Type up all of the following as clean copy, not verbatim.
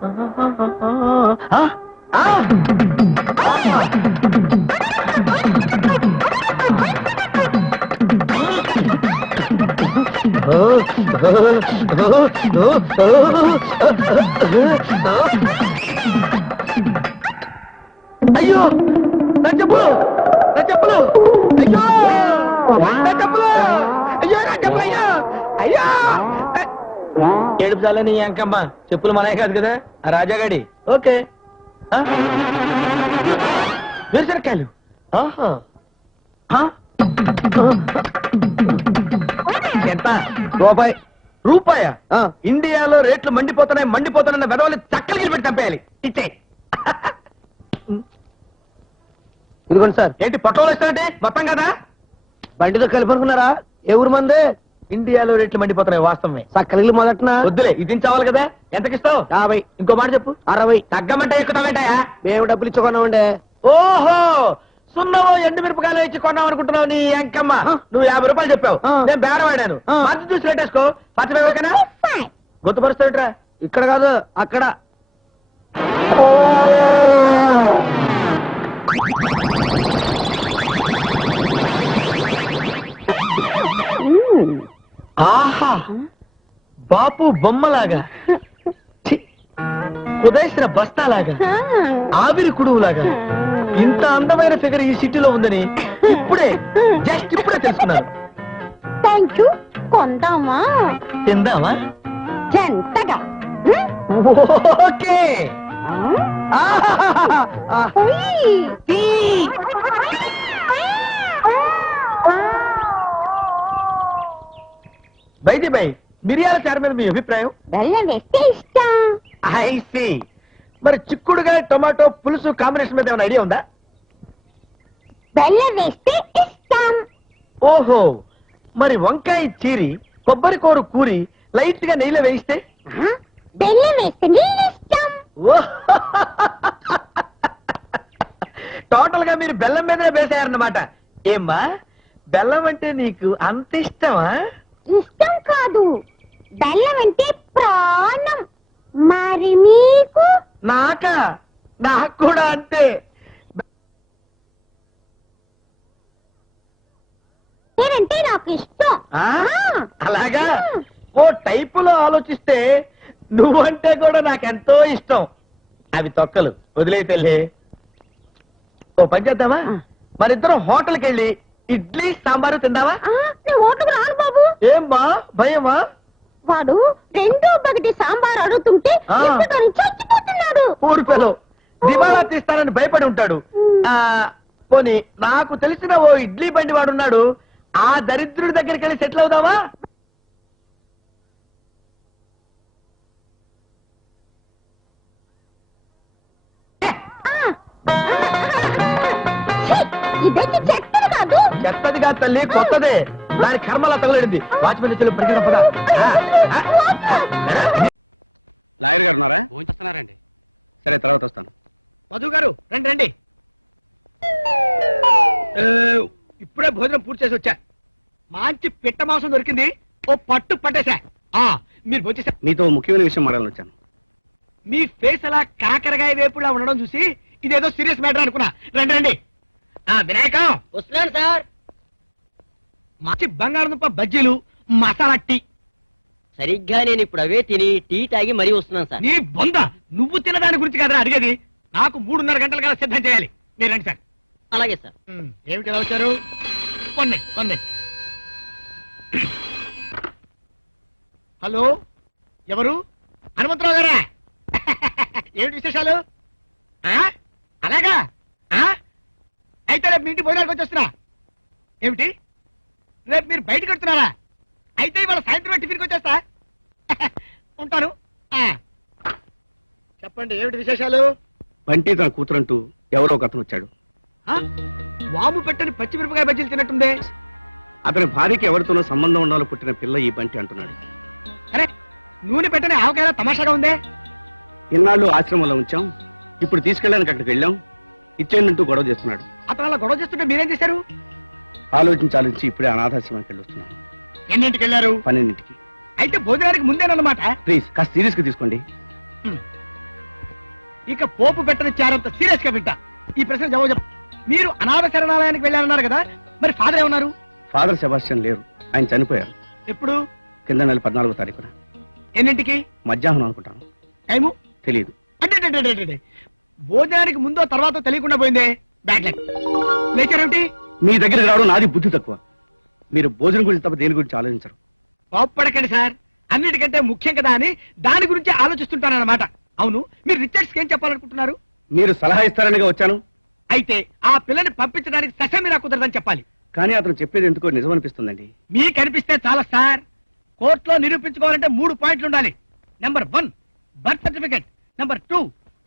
అయ్యో నా చెప్పులు నా చెప్పులు అయ్యో నా చెప్పులు అయ్యో నా చెప్పులు అయ్యో అయ్యో ఏడుపు చాలని అంకమ్మ చెప్పులు మనమే కాదు కదా ఆ రాజాగాడి ఓకే వేరుశనక్కాయలు ఎంత రూపాయి రూపాయా ఇండియాలో రేట్లు మండిపోతున్నాయన్న వెదవల్ని చక్కలికి పెట్టి చంపేయాలి ఇచ్చే ఇదిగోండి సార్ ఏంటి పొట్టలు వస్తాయంటే మొత్తం కదా బండితో కలిపి అనుకున్నారా ఏ ఊరు మందే ఇండియాలో రేట్లు మండిపోతున్నాయి వాస్తవమే చక్కలికి మొదట వద్దులే ఇది చావాలి కదా ఎంతకిస్తావు 50 ఇంకో మాట చెప్పు 60 తగ్గమంటే ఎక్కుతావేంటాయా మేము డబ్బులు ఇచ్చుకున్నామండే ఓహో సున్నవో ఎండు మిరపకాయలు ఇచ్చి కొన్నాం అనుకుంటున్నావు నీ అంకమ్మ నువ్వు 50 రూపాయలు చెప్పావు నేను బేరవాడాను మంచి చూసి రేటేసుకో పచ్చవేకనా గుర్తుపరుస్తావుట్రా ఇక్కడ కాదు అక్కడ ఆహా బాపు బొమ్మలాగా కుదేసిన బస్తాలాగా ఆవిరి కుడువులాగా ఇంత అందమైన ఫిగర్ ఈ సిటీలో ఉందని ఇప్పుడే తెలుసుకున్నాను. Thank you. కొందామా తిందామా జంటగా? ఓకే. బైది బై మిరియాల చారు మీద మీ అభిప్రాయం? బెల్లం వేస్తే ఇష్టం. I see. మరి చిక్కుడుగా టొమాటో పులుసు కాంబినేషన్ మీద ఏమైనా ఐడియా ఉందా? బెల్లం వేస్తే ఇష్టం. ఓహో, మరి వంకాయ చీరి కొబ్బరి కూర కూరి లైట్ గా నెయ్యిలో వేయిస్తే? బెల్లం వేస్తే ఇష్టం. టోటల్ గా మీరు బెల్లం మీదనే వేసారన్నమాట. ఏమ్మా, బెల్లం అంటే నీకు అంత ఇష్టమా? ఇష్టం కాదు, బెల్లం అంటే ప్రాణం. మరి మీకు? నాకు కూడా అంతే. నేనంటే నాకు ఇష్టం. అలాగా? ఓ టైపులో ఆలోచిస్తే నువ్వంటే కూడా నాకెంతో ఇష్టం. అవి తొక్కలు వదిలేతెళ్ళి ఓ పని చేద్దామా? మరిద్దరం హోటల్కి వెళ్ళి ఇడ్లీ సాంబారు తిందావా? హోటల్కి రాను బాబు. ఏమ్మా, భయమా? వాడు 2 బకెట్ సాంబార్ అడుగుతుంటే చచ్చిపోతున్నాడు. ఊరిపెలో దివాలా తీస్తానని భయపడి ఉంటాడు. పోనీ నాకు తెలిసిన ఓ ఇడ్లీ బండి వాడున్నాడు, ఆ దరిద్రుడి దగ్గరికి వెళ్ళి సెటిల్ అవుదావా? ఇదైతే చెత్తది కాదు. చెత్తది కాదు తల్లి, కొత్తదే. దాని కర్మలా తగలడింది. వాచ్మెన్ చెల్లి పరిగణ పద. లాయర్ గారు ఉన్నారా? భోంచేస్తున్నారండి. సరే, తర్వాత వస్తాను. మధు గారు రండి రండి. ఇప్పుడే భోజనం పూర్తి చేసి వచ్చా. మంచి పిట్ట మాంసం దొరికింది, ఓ పట్టు పట్టేశా. మీరు భోంచేసా? మీతో ముఖ్యమైన విషయం మాట్లాడాలని వచ్చాను. మీ ఫేస్ అలా కాకరకాయ వేపులా ఉండడం చూసి ఇదేదో సీరియస్ మ్యాటర్ అనుకున్నా. రండి రండి. వినాయకం వస్తున్నాను సార్. మంచి బంగాళదుంప బజ్జీలు, మసాలా టీ. సరిగ్గా నేను ఇప్పుడు అవే తిని టీ తాగి మరీ వస్తున్నాను సార్. నీ బొంద, నువ్వు తినదాని గురించి కదా అడిగేది. నాకు 3:30 గంటల కల్లా సిద్ధం చేయాలి. మీరు రండి సార్. అలాగే సార్. ఏమిటి ఎలా వచ్చారు? కొన్ని హలో, ఎవరు? హనుమంతరావు గారా? ఏమిటి విశేషాలు? అలాగా? అయితే రేపు మీ ఇంటి భోజనానికి వచ్చేస్తున్నా. ఏమిటి, రేపు మీరు బయటకు వెళ్తున్నారా? అయితే ఇవాళ సాయంత్రం టిఫిన్కి వచ్చేస్తా. ఉంటాను. చెప్పండి, ఏమిటి విశేషాలు? బంటి తన కూతురంటూ ఎవరో ఒక అతను వచ్చాడు. వాము పెట్టని పచ్చిమిరపకాయ బజ్జీలు తిన్నట్టుందే. అతని భార్యకి ఎవరితోనో సంబంధం ఉండాలో పుట్టిన పిల్ల ఈ బంటి అంటున్నాడు. అరే, నూనె పెట్టని ఆవకాయ తమాషాగా ఉందే. ఇన్నాళ్ళు ఆశ్రమంలో ఉంచాం, ఇప్పుడు తీసుకెళ్ళడానికి అక్కడికి వెళ్ళాం, ఇచ్చేయంటూ గొడవ చేస్తున్నాడు. అతను అలా గొడవ చేస్తుంటే మీరేం చేశారు? ఆలోచించి ఇప్పుడే అనాథాశ్రమానికి వెళ్ళి వస్తున్నాను. ఎన్నింటికి వెళ్ళారు? 12ంటికి. అయితే భోజనానికి ముందేనన్నమాట. ప్లీజ్ కాస్త సీరియస్ గా తీసుకోండి. ఇక పోపు పెట్టని చారంత సీరియస్ గా వింటా. ఈ ప్రశ్న జవాబు చెప్ప. మీరు అనాథ శరణాలయానికి వెళ్ళారన్నారు కదా, మరి ఫాదర్ ఏమన్నారు? ఫాదర్ సెబాస్టియన్ లేరు, ఆయన చనిపోయారు. ఎప్పుడు? కింద నెల 14వ తారీఖున. ఎన్నింటికి? మధ్యాహ్నం అనుకుంటాను, టైము తెలియదు. అంటే భోజనానికి ముందో తర్వాత తెలియకుండా పోయిందే. Bad luck. లేచారేమిటి? మీ దగ్గరికి రావడం నాది బుద్ధి తక్కువ. మీరు భోజనం గురించి తప్ప దేని గురించి ఆలోచించరు. కోప్పడకండి సార్, అన్నిటికంటే ముఖ్యం కదా అని దాని గురించి ఆలోచిస్తుంటానన్నమాట. అవును, మీరు రిచర్డ్స్ ఏం చెప్పాలనుకుంటున్నారు? మీరు సలహా ఇస్తారనిగా వచ్చాను. అయితే ఆ పిల్లని పంపించడానికి సశమిరా కుదరదని చెప్పాలి. కానీ అతను చెప్పేది ఎందుకో నిజం అనిపిస్తుందండి. మీకు అనిపిస్తే చాలా సార్. కోర్టులో నిరూపించుకోవాలంటే 3 పాయింట్లు ఉండాలి. Number 1 birth certificate. నెంబర్ 2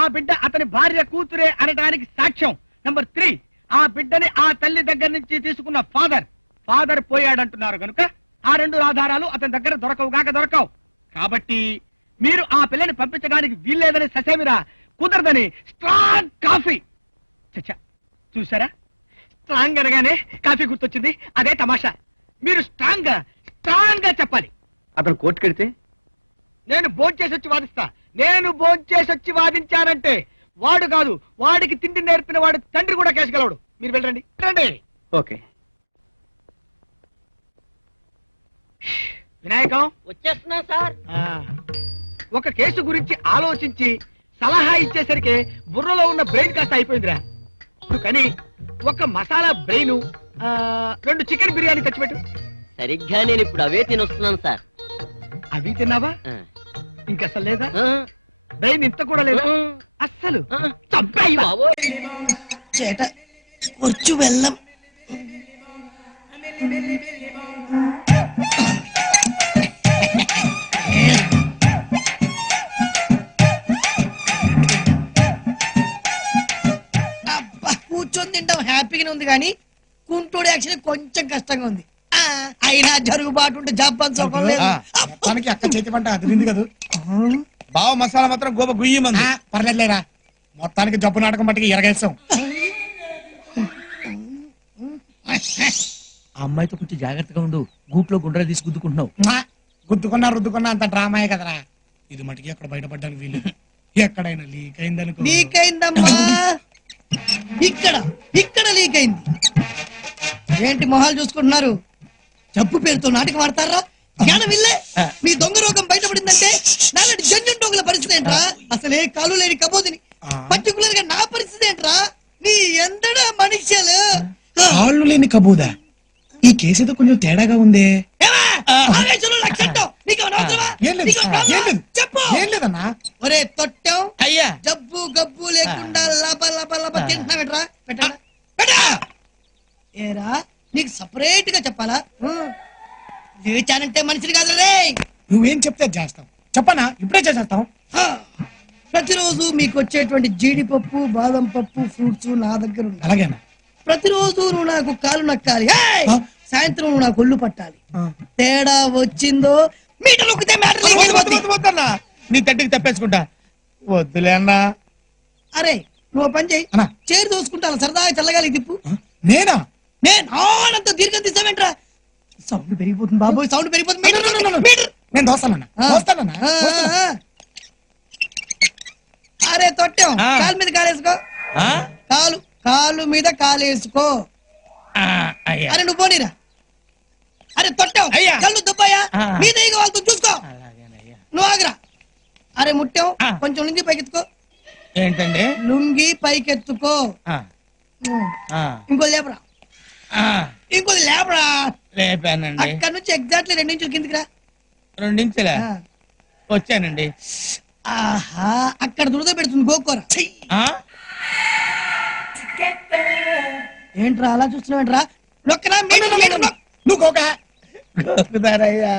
ఆ బిడ్డ అతని భార్య కూతురే అనడానికి సాక్ష్యం. నెంబర్ 3 ఆ బిడ్డని ఆ తల్లి దగ్గర నుంచి తీసుకున్న ఫాదర్ పోయాడంటున్నారు కనుక ఆ 2 ఆధారాలు అతని దగ్గర దొరకవు. కాబట్టి మీరు ఆ పిల్లని పంపించడానికి వీల్లేదని ససేమిరా కుదరదని స్ట్రాంగ్ కాఫీ. చచ్చా, చూసారా? స్ట్రాంగ్ అనగానే కాఫీ గుర్తొచ్చింది. అదే తమాషా. మీరు స్ట్రాంగ్ గా చెప్పాలి. అతను కోర్టుకెడితే నేను భోంచేసి వచ్చి వాదించానంటే వాడు కాదు, వాడికి తిండి నేర్పిన వాడు తండ్రి కూడా కేసు గెలవడు. మీరు వెళ్ళండి. రండి. ఓకే. వినాయకం వచ్చేస్తున్నా సార్. ఒక కేసు గురించి ఆలోచించి సలహా ఇచ్చేసరికి బుర్రలో ఉన్న బ్రెయిన్ కాస్త అయిపోయిందిరా. కానీ ఒక మసాలా బ్రెయిన్, 2 చికెన్ బిర్యానీ తెచ్చిపెట్టు. సరిగ్గా నేను ఇప్పుడు అవే తినొస్తున్నాను సార్. అవి తిన్నావా? ఆ. ఇంకసలు లేదా? ఆ. బ్రెయిన్ ఇంత కూడా లేదా? అస్సలు చంపాయి. బాబోయ్. ചേട്ട കുറച്ചു വെള്ളം. అబ్బా, కూర్చొని తింటాం హ్యాపీగానే ఉంది కానీ కుంటోడు యాక్చువల్లీ కొంచెం కష్టంగా ఉంది. అయినా జరుగుబాటు ఉంటే జబ్బన్ సుఖం లేదు. తనకి అక్క చేతి పంట అదిరింది కదా. బావ మసాలా మాత్రం గోప గుయ్యి మంది. పర్లేదులేరా, మొత్తానికి జబ్బు నాటకం మట్టికి ఎరగేస్తాం. ఆ అమ్మాయితో కొంచెం జాగ్రత్తగా ఉండు. గూట్లో గుండ్ర తీసి గుద్దుకుంటున్నావు. రుద్దుకున్నా అంత డ్రామాయే కదరా. ఇది మటుకి అక్కడ బయటపడ్డానికి వీలు. ఎక్కడైనా లీక్ అయిందనుకో. లీక్ అయిందమ్మా. ఇక్కడ లీక్ అయింది. ఏంటి మొహాలు చూసుకుంటున్నారు? జబ్బు పేరుతో నాటకం ఆడతారా? జ్ఞానం ఇల్లే. మీ దొంగ రోగం బయటపడిందంటే నాలాంటి జన్యున్ దొంగల పరిస్థితి ఏంట్రా? అసలే కాలు లేని కబోదిని. పర్టికులర్ గా నా పరిస్థితి ఏంట్రా? నీ ఎందడా మనుష్యులు. కాళ్ళు లేని కబూదా. ఈ కేసు ఏదో కొంచెం తేడాగా ఉందే. ఏం లేదన్నా. ఒరే తొట్టం, అయ్యా జబ్బు గబ్బు లేకుండా లబ లబ లబ తింటున్నావేట్రా? పెట్టా. ఏరా, నీకు సపరేట్ గా చెప్పాలా? లేచానంటే మనిషిని కాదు రే. నువ్వేం చెప్తే చేస్తాం. చెప్పనా? ఇప్పుడే చేసేస్తాం. ప్రతిరోజు మీకు వచ్చేటువంటి జీడిపప్పు, బాదం పప్పు, ఫ్రూట్స్ నా దగ్గర ఉన్నాయి. అలాగేనా? ప్రతిరోజు నువ్వు నాకు కాలు నక్కాలి. సాయంత్రం నువ్వు నాకు ఒళ్ళు పట్టాలి. తేడా వచ్చిందో మీటర్ నొక్కితే మ్యాటర్. నీ తట్టికి తప్పేసుకుంటా. వద్దులే అన్నా. అరే నువ్వు పని చేయి. అన్నా. చేరు దోసుకుంటాను సరదాగా చల్లగాలి తిప్పు. నేనా? నేను ఆనంత దీర్ఘం తీసావేంట్రా? సౌండ్ పెరిగిపోతుంది బాబోయ్, సౌండ్ పెరిగిపోతుంది. మీటర్. నేను దోస్తానన్నా. అరే తొట్టాం, కాలు మీద కాలేసుకో. కాలు మీద కాలేసుకో. అరే నువ్వు పోనీరా. అరే తొట్టాం, కళ్ళు దుబ్బాయా మీద వాళ్ళతో చూసుకో. నువ్వు ఆగరా. అరే ముట్టాం, కొంచెం లుంగి పైకెత్తుకో. ఏంటండి? లుంగి పైకెత్తుకో. ఇంకోది లేపరా. ఇంకోది లేపరా. లేపానండి. అక్కడ నుంచి ఎగ్జాక్ట్లీ 2 ఇంచులు కిందికి రా. 2 ఇంచులా? వచ్చానండి. ఆహా, అక్కడ దురద పెడుతుంది గోకోరా. ఏంట్రా అలా చూస్తున్నావేంట్రా? నొక్కరా. నువ్వు గోకుదారయ్యా.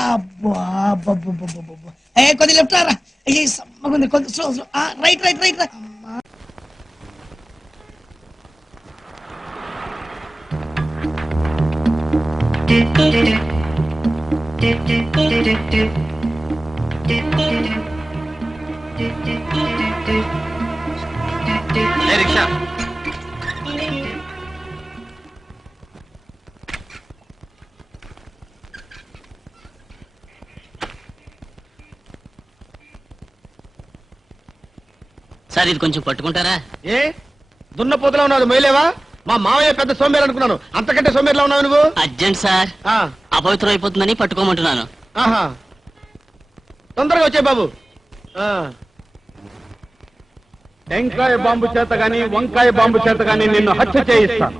అబ్బా, కొద్ది లెఫ్ట్ రా. సమ్మగుంది, కొంచెం స్లో. రైట్ రా. రిక్షా. సార్ ఇది కొంచెం పట్టుకుంటారా? ఏ దున్నపోతులా ఉన్నావు మొయ్యలేవా? మా మావయ్య పెద్ద సోమేరు అనుకున్నాను, అంతకంటే సోమేరులా ఉన్నావు నువ్వు. అర్జెంట్ సార్, ఆ, అపవిత్రం అయిపోతుందని పట్టుకోమంటున్నాను. ఆహా తొందరగా వచ్చే బాబు. ఆ, టెంకాయ బాంబు చేత గాని వంకాయ బాంబు చేత గాని నిన్ను హత్య చేయిస్తాను.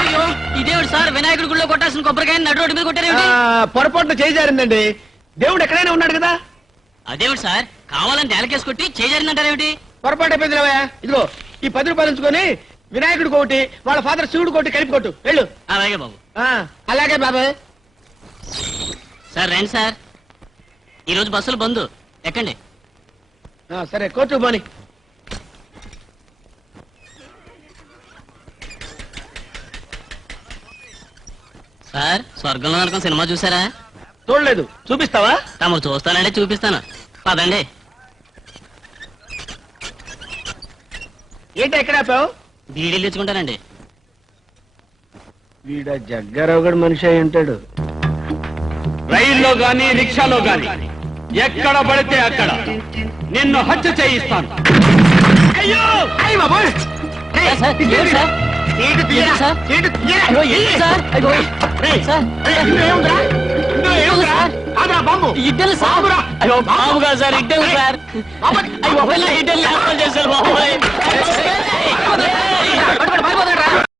అయ్యో, ఇదేమిటి సార్, వినాయకుడి గుళ్ళో కొట్టాల్సిన కొబ్బరికాయ నడు రోడ్డు మీద కొట్టారేమిటి? పొరపాటున చేయి జారిందండి. దేవుడు ఎక్కడైనా ఉన్నాడు కదా. అదేమిటి సార్, కావాలని నేలకేసి కొట్టి చేజారిందంటారేమిటి? పొరపాటు అయిపోయింది రావయ్య. ఇదిగో ఈ 10 రూపాయలు ఉంచుకొని వినాయకుడికి ఒకటి, వాళ్ళ ఫాదర్ శివుడు ఒకటి కలిపి కొట్టు వెళ్ళు. అలాగే బాబు. ఆ, అలాగే బాబాయ్. సార్ రండి సార్, ఈ రోజు బస్సులు బంద్, ఎక్కండి. సరే కోర్టు పోని. సార్, స్వర్గంలో నరకం సినిమా చూసారా? చూడలేదు, చూపిస్తావా? తమరు చూస్తానంటే చూపిస్తాను, పదండి. ఏంటి ఎక్కడ ఆపావు? బీడీలు తెచ్చుకుంటానండి. వీడ జగ్గారావు గడు మనిషి అయి ఉంటాడు. రైల్లో గాని రిక్షాలో గాని ఎక్కడ పడితే అక్కడ నిన్ను హత్య చేయిస్తాను. అయ్యో అయ్య బాబోయ్. రేయ్, సార్, ఇదేంటి? సార్? ఏంటి తీయరా? ఏంటి సార్? ఏంటి తీయరా? అయ్యో, ఏంటి సార్? అయ్యో, రేయ్, సార్, రేయ్, ఇందులో ఏముందిరా? ఇందులో ఏముందిరా? ఆగురా, బాంబు. ఇడ్డలు సార్. బాంబురా. అయ్యో, బాబు కాదు సార్, ఇడ్డలు సార్. బాబు. అయ్యో, ఇడ్డలు లేకపోతే చేశారు బాబు.